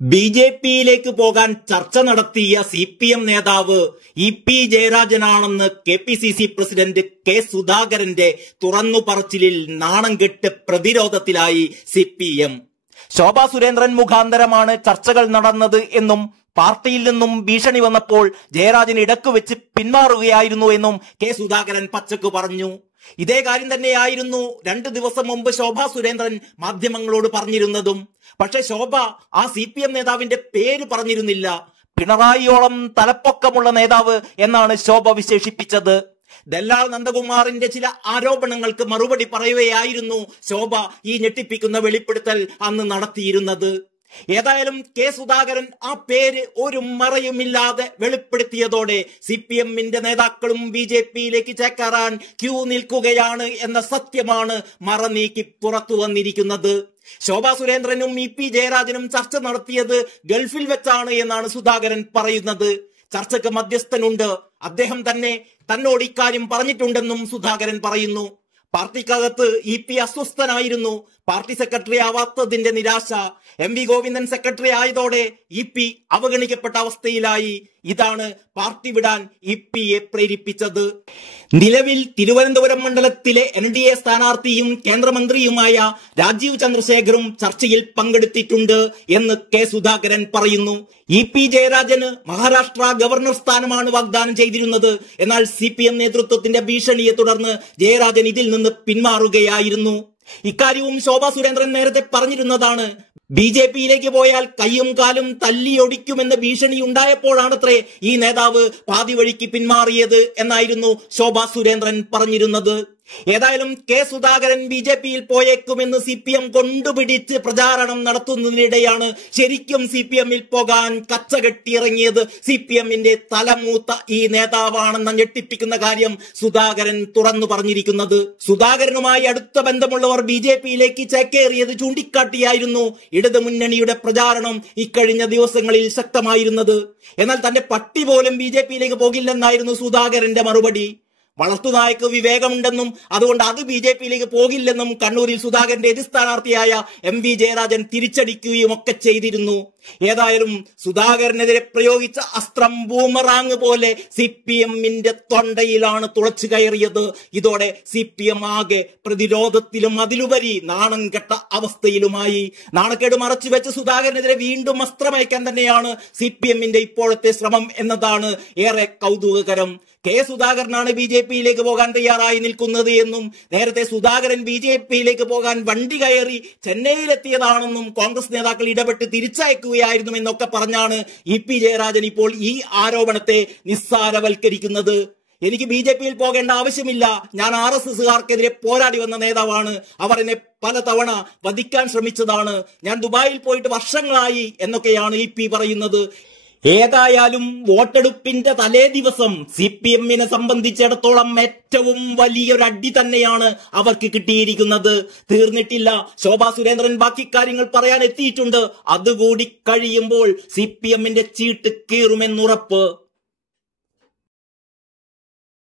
ബി.ജെ.പിയിലേക്ക് പോകാൻ ചർച്ച നടത്തിയ സി.പി.എം നേതാവ് ഇ.പി. ജയരാജനാണെന്ന് കെ.പി.സി.സി പ്രസിഡന്റ് കെ. സുധാകരന്റെ തുറന്നു പറച്ചിലിൽ നാണം കെട്ട് പ്രതിരോധത്തിലായി സി.പി.എം. ശോഭാ സുരേന്ദ്രൻ മുഖാന്തരമാണ് ചർച്ചകൾ നടന്നത് എന്നും പാർട്ടിയിൽ നിന്നും ഭീഷണി വന്നപ്പോൾ ജയരാജൻ ഇടക്ക് വെച്ച് പിന്മാറുകയായിരുന്നു എന്നും കെ. സുധാകരൻ പച്ചക്ക് പറഞ്ഞു. ഇതേ കാര്യം തന്നെയായിരുന്നു 2 ദിവസം മുമ്പ് ശോഭാ സുരേന്ദ്രൻ മാധ്യമങ്ങളോട് പറഞ്ഞിരുന്നതും. പക്ഷെ ശോഭ ആ സി.പി.എം നേതാവിന്റെ പേര് പറഞ്ഞിരുന്നില്ല. പിണറായിയോളം തലപ്പൊക്കമുള്ള നേതാവ് എന്നാണ് ശോഭ വിശേഷിപ്പിച്ചത്. ദല്ലാൽ നന്ദകുമാറിന്റെ ചില ആരോപണങ്ങൾക്ക് മറുപടി പറയുകയായിരുന്നു ശോഭ ഈ ഞെട്ടിപ്പിക്കുന്ന വെളിപ്പെടുത്തൽ അന്ന് നടത്തിയിരുന്നത്. ഏതായാലും കെ. സുധാകരൻ ആ പേര് ഒരു മറയുമില്ലാതെ വെളിപ്പെടുത്തിയതോടെ സി.പി.എമ്മിന്റെ നേതാക്കളും ബി.ജെ.പിയിലേക്ക് ചേക്കേറാൻ ക്യൂ നിൽക്കുകയാണ് എന്ന സത്യമാണ് മറ നീക്കി പുറത്തു വന്നിരിക്കുന്നത്. ശോഭാ സുരേന്ദ്രനും ഇ.പി. ജയരാജനും ചർച്ച നടത്തിയത് ഗൾഫിൽ വെച്ചാണ് എന്നാണ് സുധാകരൻ പറയുന്നത്. ചർച്ചയ്ക്ക് മധ്യസ്ഥനുണ്ട്, അദ്ദേഹം തന്നെ തന്നോട് ഇക്കാര്യം പറഞ്ഞിട്ടുണ്ടെന്നും സുധാകരൻ പറയുന്നു. പാർട്ടിക്കകത്ത് ഇ.പി. അസ്വസ്ഥനായിരുന്നു. പാർട്ടി സെക്രട്ടറി ആവാത്തതിന്റെ നിരാശ. എം.വി. ഗോവിന്ദൻ സെക്രട്ടറി ആയതോടെ ഇ.പി. അവഗണിക്കപ്പെട്ട അവസ്ഥയിലായി. ഇതാണ് പാർട്ടി വിടാൻ ഇ.പി.യെ പ്രേരിപ്പിച്ചത്. നിലവിൽ തിരുവനന്തപുരം മണ്ഡലത്തിലെ NDA സ്ഥാനാർത്ഥിയും കേന്ദ്രമന്ത്രിയുമായ രാജീവ് ചന്ദ്രശേഖറും ചർച്ചയിൽ പങ്കെടുത്തിട്ടുണ്ട് എന്ന് കെ. സുധാകരൻ പറയുന്നു. ഇ.പി. ജയരാജന് മഹാരാഷ്ട്ര ഗവർണർ സ്ഥാനമാണ് വാഗ്ദാനം ചെയ്തിരുന്നത്. എന്നാൽ സി.പി.എം നേതൃത്വത്തിന്റെ ഭീഷണിയെ തുടർന്ന് ജയരാജൻ ഇതിൽ നിന്ന് പിന്മാറുകയായിരുന്നു. ഇക്കാര്യവും ശോഭാ സുരേന്ദ്രൻ നേരത്തെ പറഞ്ഞിരുന്നതാണ്. ബി.ജെ.പിയിലേക്ക് പോയാൽ കയ്യും കാലും തല്ലിയൊടിക്കുമെന്ന് ഭീഷണി ഉണ്ടായപ്പോഴാണത്രേ ഈ നേതാവ് പാതി വഴിക്ക് പിന്മാറിയത് എന്നായിരുന്നു ശോഭാ സുരേന്ദ്രൻ പറഞ്ഞിരുന്നത്. ഏതായാലും കെ. സുധാകരൻ ബി.ജെ.പിയിൽ പോയേക്കുമെന്ന് സി.പി.എം കൊണ്ടുപിടിച്ച് പ്രചാരണം നടത്തുന്നതിനിടെയാണ് ശരിക്കും സി.പി.എമ്മിൽ പോകാൻ കച്ചകെട്ടിയിറങ്ങിയത് സി.പി.എമ്മിന്റെ തലമൂത്ത ഈ നേതാവാണെന്ന ഞെട്ടിപ്പിക്കുന്ന കാര്യം സുധാകരൻ തുറന്നു പറഞ്ഞിരിക്കുന്നത്. സുധാകരനുമായി അടുത്ത ബന്ധമുള്ളവർ ബി.ജെ.പിയിലേക്ക് ചേക്കേറിയത് ചൂണ്ടിക്കാട്ടിയായിരുന്നു ഇടതു മുന്നണിയുടെ പ്രചാരണം ഇക്കഴിഞ്ഞ ദിവസങ്ങളിൽ ശക്തമായിരുന്നത്. എന്നാൽ തന്റെ പട്ടി പോലും ബി.ജെ.പിയിലേക്ക് പോകില്ലെന്നായിരുന്നു സുധാകരന്റെ മറുപടി. വളർത്തുനായ്ക്ക് വിവേകമുണ്ടെന്നും അതുകൊണ്ട് അത് ബി.ജെ.പിയിലേക്ക് പോകില്ലെന്നും കണ്ണൂരിൽ സുധാകരന്റെ എതിർ സ്ഥാനാർത്ഥിയായ എം.വി. ജയരാജൻ തിരിച്ചടിക്കുകയും ഒക്കെ ചെയ്തിരുന്നു. ഏതായാലും സുധാകരനെതിരെ പ്രയോഗിച്ച അസ്ത്രം ബൂമറാങ് പോലെ സി.പി.എമ്മിന്റെ തൊണ്ടയിലാണ് തുളച്ചു കയറിയത്. ഇതോടെ സി.പി.എം ആകെ പ്രതിരോധത്തിലും അതിലുപരി നാണം കെട്ട അവസ്ഥയിലുമായി. നാണക്കേട് മറച്ചു വെച്ച് സുധാകരനെതിരെ വീണ്ടും അസ്ത്രമയക്കാൻ തന്നെയാണ് സി.പി.എമ്മിന്റെ ഇപ്പോഴത്തെ ശ്രമം എന്നതാണ് ഏറെ കൗതുകകരം. കെ. സുധാകരനാണ് ബി.ജെ.പിയിലേക്ക് പോകാൻ തയ്യാറായി നിൽക്കുന്നത് എന്നും നേരത്തെ സുധാകരൻ ബി.ജെ.പിയിലേക്ക് പോകാൻ വണ്ടി കയറി ചെന്നൈയിലെത്തിയതാണെന്നും കോൺഗ്രസ് നേതാക്കൾ ഇടപെട്ട് തിരിച്ചയക്കുകയായിരുന്നു എന്നൊക്കെ പറഞ്ഞാണ് ഇ.പി. ജയരാജൻ ഇപ്പോൾ ഈ ആരോപണത്തെ നിസ്സാരവൽക്കരിക്കുന്നത്. എനിക്ക് ബി.ജെ.പിയിൽ പോകേണ്ട ആവശ്യമില്ല, ഞാൻ RSSകാർക്കെതിരെ പോരാടി വന്ന നേതാവാണ്, അവർ എന്നെ പലതവണ വധിക്കാൻ ശ്രമിച്ചതാണ്, ഞാൻ ദുബായിൽ പോയിട്ട് വർഷങ്ങളായി എന്നൊക്കെയാണ് ഇ.പി. പറയുന്നത്. ഏതായാലും വോട്ടെടുപ്പിന്റെ തലേ ദിവസം സി.പി.എമ്മിനെ സംബന്ധിച്ചിടത്തോളം ഏറ്റവും വലിയൊരടി തന്നെയാണ് അവർക്ക് കിട്ടിയിരിക്കുന്നത്. തീർന്നിട്ടില്ല. ശോഭാ സുരേന്ദ്രൻ ബാക്കി കാര്യങ്ങൾ പറയാൻ എത്തിയിട്ടുണ്ട്. അതുകൂടി കഴിയുമ്പോൾ സി.പി.എമ്മിന്റെ ചീട്ട് കീറുമെന്നുറപ്പ്.